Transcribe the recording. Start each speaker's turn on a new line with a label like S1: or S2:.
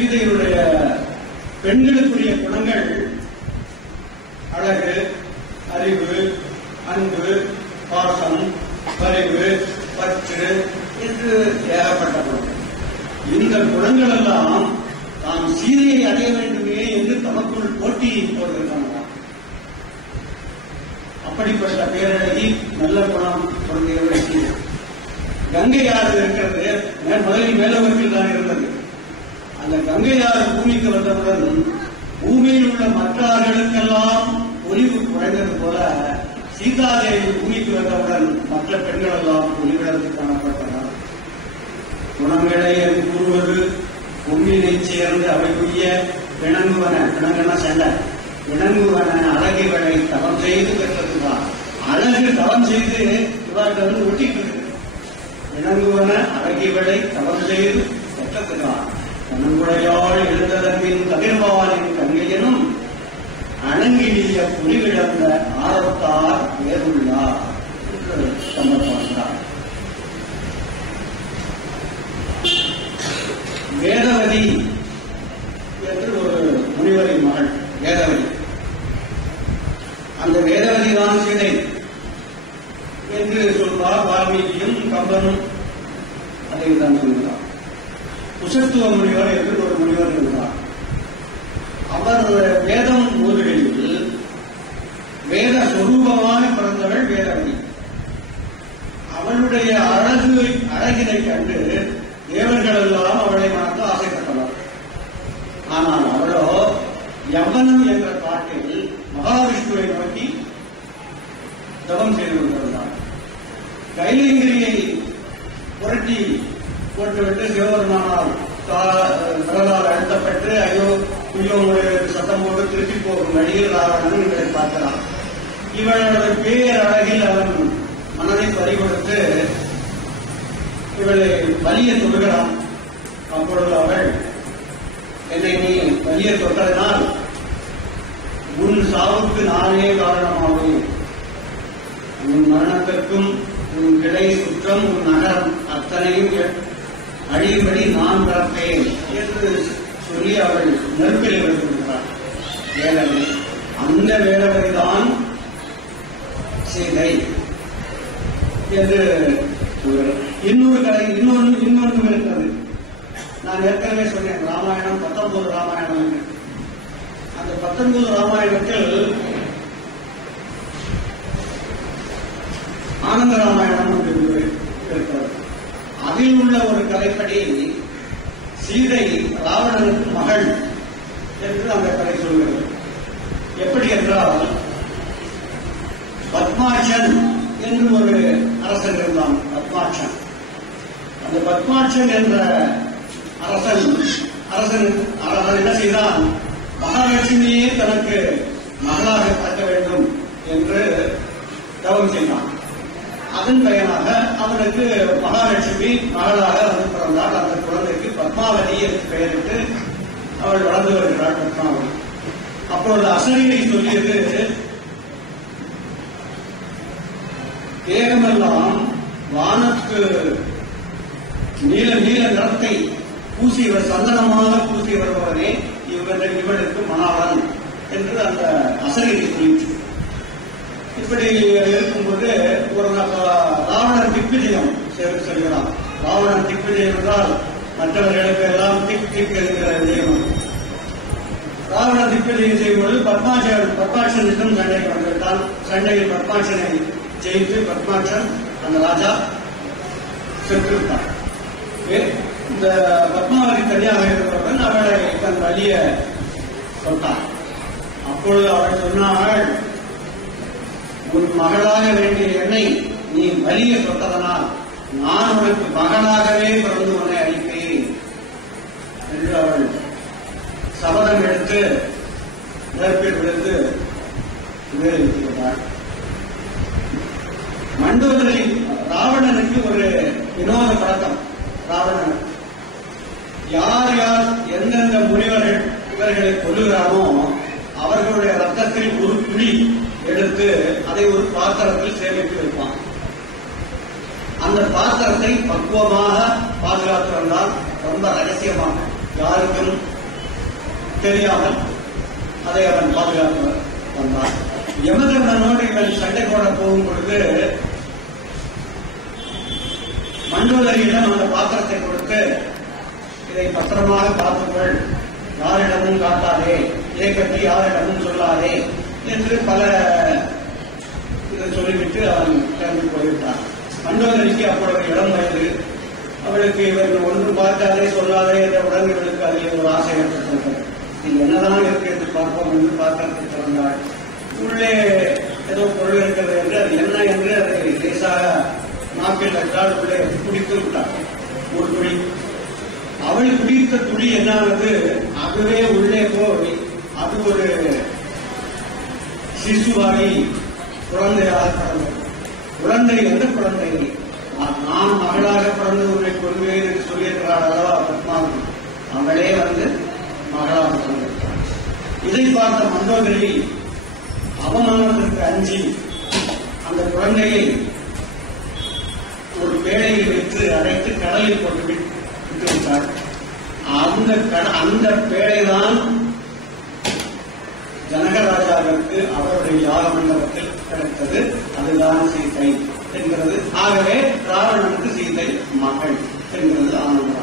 S1: சீதையுடைய பெண்களுக்குரிய குணங்கள் அழகு அறிவு அன்பு பாசம் வரைவு பற்று என்று ஏகப்பட்ட குணங்கள். இந்த குணங்கள் எல்லாம் நாம் சீதையை அடைய வேண்டுமே என்று தமக்குள் போட்டி போடுகின்றன அப்படிப்பட்ட பேரழகி நல்ல குணம் பொருந்தியவர் கங்கை ஆறு இருக்கிறது முதலில் மேலவர்கள் தான் இருந்தது. அந்த கங்கையாறு பூமிக்கு வந்தவுடன் பூமியில் உள்ள மற்ற ஆறுகளுக்கெல்லாம் பொலிவு குறைந்தது போல சீதாதேவி பூமிக்கு வந்தவுடன் மற்ற பெண்கள் எல்லாம் பொலிவிழந்து காணப்பட்டனர். குணங்களை கூறுவது பொன்னினை சேர்ந்து அவைக்குரிய பிணங்குவன பிணங்கன செல்ல பிணங்குவன அழகுகளை தவம் செய்து பெற்றதுதான் அழகு தவம் செய்து இவர்கள் வந்து ஒட்டிட்டு இருக்கு. இணங்குவன அழகிகளை தவம் செய்து நம்முடையாள் எழுந்ததன்பின் கதிர்வாளின் கங்கையனும் அணங்கிலிய புலிவிழந்த ஆரத்தார் வேறுள்ளார் என்று சம்பந்தப்பட்டார் வேதவதி என்று ஒரு முனிவரின் மகள் வேதவதி. அந்த வேதவதி தான் சீதை என்று சொல்வார் வால்மீகியும் கம்பனும் அதை தான் சொல்கிறார் குசத்துவ முனிவர் என்று ஒரு முனிவர் இருந்தார்? அவர் வேதம் ஓதுகையில் வேத சொரூபமாக பிறந்தவள் வேதவதி அவளுடைய அழகு அழகினை கண்டு தேவர்கள் எல்லாம் அவளை மறந்து ஆசைப்பட்டனர். ஆனால் அவளோ யவனம் என்ற பாட்டில் மகாவிஷ்ணுவை நோக்கி தவம் செய்து கொண்டிருந்தார். கைலங்கிரியை புரட்டி போட்டுவிட்டு சிவபெருமானால் கடலால் அழுத்தப்பட்டு ஐயோ ஐயோ சத்தம் போட்டு திருப்பி போகும் வழியில் ராவணன் இவரை பார்க்கலாம் இவளோட பேரழகில் அவன் மனதை பறிகொடுத்து இவளை வலிய தொடுகிறான். அப்பொழுது அவள் என்னை நீ வலிய தொட்டதனால் உன் சாவுக்கு நானே காரணமாவேன். உன் மரணத்திற்கும் உன் கிளை சுற்றம் உன் நகரம் அத்தனையும் எ- அழியும்படி நான் பிறப்பேன் என்று சொல்லி அவள் நெருப்பில் விழுகிறாள் வேலவை அந்த வேலவை தான் சீதை என்று இன்னொரு கதை இன்னொன்று இன்னொன்று இருக்கிறது. நான் ஏற்கனவே சொன்னேன் ராமாயணம் பத்தொன்பது ராமாயணம் அந்த பத்தொன்பது ராமாயணத்தில் ஆனந்த ராமாயணம் என்று ஒன்று இருக்கிறது அதில் உள்ள ஒரு கதைப்படி சீதை ராவணனுக்கு மகள் என்று அந்த கதை சொல்கிறது. எப்படி என்றால் பத்மாட்சன் என்று ஒரு அரசன் இருந்தான் பத்மாட்சன். அந்த பத்மாட்சன் என்ற அரசன் அரசன் அரசன் என்ன செய்தான்? மகாலட்சுமியே தனக்கு மகளாக பார்க்க வேண்டும் என்று தவம் செய்தான். அதன் பயனாக அவனுக்கு மகாலட்சுமி மகளாக வந்து பிறந்தாள் அந்த குழந்தைக்கு பத்மாவதி என்று பெயரிட்டு அவள் வளர்ந்து வருகிறாள் பத்மாவதி. அப்பொழுது அசனியை சொல்லியது தேகமெல்லாம் வானத்து நீல நீல நிறத்தை பூசியவர் சந்தனமாக பூசி வருபவனே இவர்கள் இவளுக்கு மணாளன் என்று அந்த அசரியை சொல்லிட்டு இப்படி இருக்கும்போது ஒரு நாள் ராவணன் திக்விஜயம் செ- செல்கிறான். ராவணன் திக்விஜயம் என்றால் மற்றவர்களுக்கு எல்லாம் திக் திக் இருக்கிற விஜயம் ராவண திக்விஜயம் செய்யும்போது பத்மாசன் பத்மாட்சனிடம் சண்டை வந்துவிட்டான் சண்டையில் பத்மாட்சனை ஜெயித்து பத்மாட்சன் அந்த ராஜா சென்றுவிட்டான் இந்த பத்மாவதி தனியாக இருக்கிறவன் அவளை தன் வழிய சொன்னான் அப்பொழுது அவள் சொன்னாள் உன் மகளாக வேண்டிய என்னை நீ வலிய சொட்டதனால் நான் உனக்கு மகனாகவே பிறந்து உன்னை அளிப்பேன் என்று அவள் சபதம் எடுத்து இழப்பை விடுத்து விட்டாள் மண்டோதரில் ராவணனுக்கு ஒரு வினோத பழக்கம். ராவணன் யார் யார் எந்தெந்த முனிவர்கள் இவர்களை கொள்ளுகிறாரோ அவர்களுடைய ரத்தத்தில் ஒரு அதை ஒரு பாத்திரத்தில் சேமித்து வைப்பான். அந்த பாத்திரத்தை பக்குவமாக பாதுகாத்து வந்தால் ரொம்ப ரகசியமாக யாருக்கும் தெரியாமல் அதை அவன் பாதுகாத்து வந்தான். யமதர்மனோடு இவன் சண்டை போட போகும் பொழுது மண்டோதரியிடம் அந்த பாத்திரத்தை கொடுத்து இதை பத்திரமாக பார்த்துக்கொள். யாரிடமும் காட்டாதே. இதை பற்றி யாரிடமும் சொல்லாதே. என்று பல சொல்லிவிட்டு அவன் கிளம்பி போய்விட்டான். மண்டோதரிக்கு அப்பொழுது இடம் வயது அவளுக்கு இவர்கள் ஒன்று பார்க்காதே சொல்லாதே என்றவுடன் இவளுக்கு அதில் ஒரு ஆசை ஏற்பட்டது இது என்னதான் இருக்கு என்று பார்ப்போம் என்று பார்க்கறதுக்கு திறந்தாள் உள்ளே ஏதோ பொருள் இருக்கிறது என்று அது என்ன என்று அதை லேசாக நாக்கில் வைத்தால் உள்ளே குடித்து விட்டாள். ஒரு துளி. அவள் குடித்த துளி என்னானது? அதுவே உள்ளே போய் அது ஒரு சிசுவாகி குழந்தையாக பிறந்தது குழந்தை எந்த குழந்தை. நான் மகளாக பிறந்து உன்னை கொள்வேன் என்று சொல்லியிருக்கிறாள் அல்லவா பத்மாவதி அவளே வந்து மகளாக பிறந்திருக்கிறாள் இதை பார்த்த மண்டோதரி அவமானத்திற்கு அஞ்சி அந்த குழந்தையை ஒரு பேழையில் வைத்து அடைத்து கடலில் போட்டு விட்டு விட்டு விட்டார் அந்த கட- அந்த பேழைதான் அவருக்கு அவருடைய யாக மண்டபத்தில் கிடைத்தது அதுதான் சீதை. என்கிறது ஆகவே ராவணனுக்கு சீதை மகள் என்கிறது ஆனந்தம்.